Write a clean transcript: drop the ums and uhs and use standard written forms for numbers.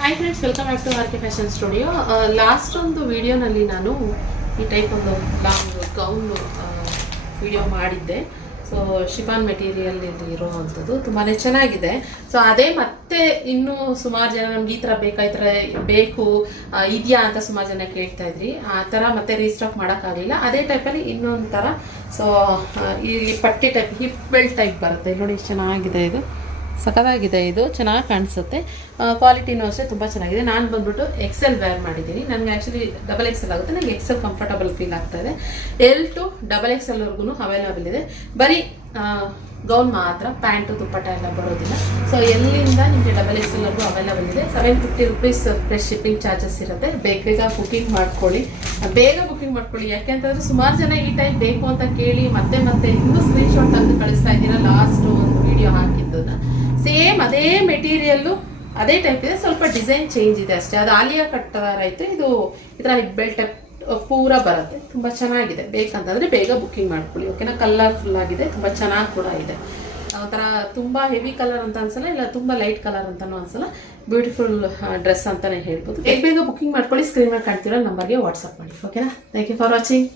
Hi friends, welcome back to R K fashion studio. Last ಒಂದು ವಿಡಿಯೋನಲ್ಲಿ ನಾನು ಈ ಟೈಪ್ ಒಂದು ಲಾಂಗ್ ಗೌನ್ ವಿಡಿಯೋ ಮಾಡಿದ್ದೆ. ಸೊ ಶಿಫಾನ್ ಮೆಟೀರಿಯಲ್ ಇರುವಂಥದ್ದು ತುಂಬಾ ಚೆನ್ನಾಗಿದೆ. ಸೊ ಅದೇ ಮತ್ತೆ ಇನ್ನೂ ಸುಮಾರು ಜನ ನಮ್ಗೆ ಈ ಥರ ಬೇಕಾ, ಈ ಥರ ಬೇಕು ಇದೆಯಾ ಅಂತ ಸುಮಾರು ಜನ ಕೇಳ್ತಾ ಇದ್ರಿ. ಆ ಥರ ಮತ್ತೆ ರೀಸ್ಟಾಕ್ ಮಾಡೋಕ್ಕಾಗಲಿಲ್ಲ. ಅದೇ ಟೈಪಲ್ಲಿ ಇನ್ನೊಂದು ಥರ ಸೊ ಇಲ್ಲಿ ಪಟ್ಟಿ ಟೈಪ್ ಹಿಪ್ ಬೆಲ್ಟ್ ಟೈಪ್ ಬರುತ್ತೆ. ನೋಡಿ ಎಷ್ಟು ಚೆನ್ನಾಗಿದೆ, ಇದು ಸಖತ್ತಾಗಿದೆ, ಇದು ಚೆನ್ನಾಗಿ ಕಾಣಿಸುತ್ತೆ. ಕ್ವಾಲಿಟಿನೂ ಅಷ್ಟೇ ತುಂಬ ಚೆನ್ನಾಗಿದೆ. ನಾನು ಬಂದ್ಬಿಟ್ಟು XL ವೇರ್ ಮಾಡಿದ್ದೀನಿ. ನನಗೆ ಆ್ಯಕ್ಚುಲಿ XXL ಆಗುತ್ತೆ, ನನಗೆ XL ಕಂಫರ್ಟಬಲ್ ಫೀಲ್ ಆಗ್ತಾ ಇದೆ. L to XXL ವರ್ಗೂ ಅವೈಲೇಬಲ್ ಇದೆ. ಬರೀ ಗೌನ್ ಮಾತ್ರ, ಪ್ಯಾಂಟು ದುಪ್ಪಟ್ಟ ಎಲ್ಲ ಬರೋದಿಲ್ಲ. ಸೊ ಎಲ್ಲಿಂದ ನಿಮಗೆ XXL ವರ್ಗೂ ಅವೈಲೇಬಲ್ ಇದೆ. 750 ರೂಪೀಸ್ ಪ್ಲಸ್ ಶಿಪ್ಪಿಂಗ್ ಚಾರ್ಜಸ್ ಇರುತ್ತೆ. ಬೇಗ ಬುಕಿಂಗ್ ಮಾಡ್ಕೊಳ್ಳಿ, ಯಾಕೆಂತಂದ್ರೆ ಸುಮಾರು ಜನ ಈ ಟೈಪ್ ಬೇಕು ಅಂತ ಕೇಳಿ ಮತ್ತೆ ಇನ್ನೂ ಸ್ಕ್ರೀನ್ಶಾಟ್ ತೆಗೆದು ಕಳಿಸ್ತಾ ಇದ್ದೀರಾ. ಲಾಸ್ಟ್ ಒಂದು ವಿಡಿಯೋ ಹಾಕಿದ್ದನ್ನ ಸೇಮ್ ಅದೇ ಮೆಟೀರಿಯಲ್ಲು ಅದೇ ಟೈಪ್ ಇದೆ, ಸ್ವಲ್ಪ ಡಿಸೈನ್ ಚೇಂಜ್ ಇದೆ ಅಷ್ಟೇ. ಅದು ಆಲಿಯಾ ಕಟ್ ಥರ ಆಯಿತು. ಇದು ಈ ಥರ ಹಿಪ್ ಬೆಲ್ಟ್ ಪೂರ ಬರುತ್ತೆ, ತುಂಬ ಚೆನ್ನಾಗಿದೆ. ಬೇಕಂತಂದರೆ ಬೇಗ ಬುಕ್ಕಿಂಗ್ ಮಾಡ್ಕೊಳ್ಳಿ, ಓಕೆನಾ. ಕಲರ್ಫುಲ್ ಆಗಿದೆ, ತುಂಬ ಚೆನ್ನಾಗಿ ಕೂಡ ಇದೆ. ಒಂಥರ ತುಂಬ ಹೆವಿ ಕಲರ್ ಅಂತ ಅನ್ಸಲ್ಲ, ಇಲ್ಲ ತುಂಬ ಲೈಟ್ ಕಲರ್ ಅಂತಲೂ ಅನ್ಸಲ್ಲ. ಬ್ಯೂಟಿಫುಲ್ ಡ್ರೆಸ್ ಅಂತಲೇ ಹೇಳ್ಬೋದು. ಬೇಗ ಬುಕ್ಕಿಂಗ್ ಮಾಡ್ಕೊಳ್ಳಿ. ಸ್ಕ್ರೀನ್ ಮೇಲೆ ಕಾಣ್ತಿರೋ ನಂಬರ್ಗೆ ವಾಟ್ಸಪ್ ಮಾಡಿ, ಓಕೆನಾ. Thank you for watching.